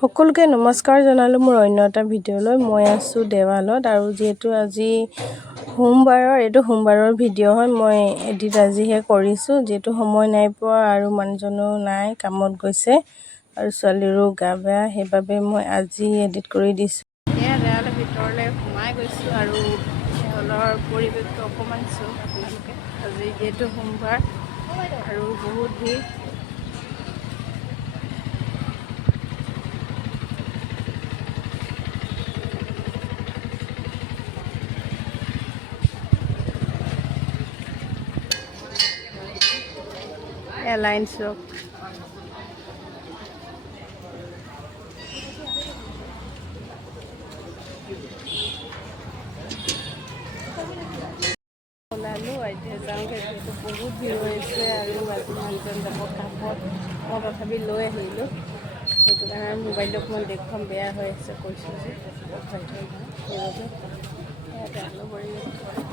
সকলোকে নমস্কাৰ জনালোঁ মোৰ অন্য এটা ভিডিঅ'লৈ। মই আছোঁ দেৱালত আৰু যিহেতু আজি সোমবাৰৰ ভিডিঅ' হয়, মই এডিট আজিহে কৰিছোঁ যিহেতু সময় নাই পোৱা আৰু মানুহজনো নাই, কামত গৈছে আৰু ছোৱালীৰো গা বেয়া, সেইবাবে মই আজি এডিট কৰি দিছোঁ। এয়া দেৱালৰ ভিতৰলৈ সোমাই গৈছোঁ আৰু হলৰ পৰিৱেশটো অকণমান চাওক আপোনালোকে। আজি যিহেতু সোমবাৰ আৰু বহুত ভিৰ। এয়াৰলাইন্স ৰক ওলালোঁ এতিয়া যাওঁগৈ, যিহেতু বহুত ভিৰ হৈছে আৰু আজি মানুহজন যাব কামত। মই তথাপি লৈ আহিলোঁ, সেইটো কাৰণে মোবাইলটো অকণমান দেখুৱাম, বেয়া হৈ আছে কৈছোঁ যে সেইবাবে ইয়াতে আলো পৰিৱেশ।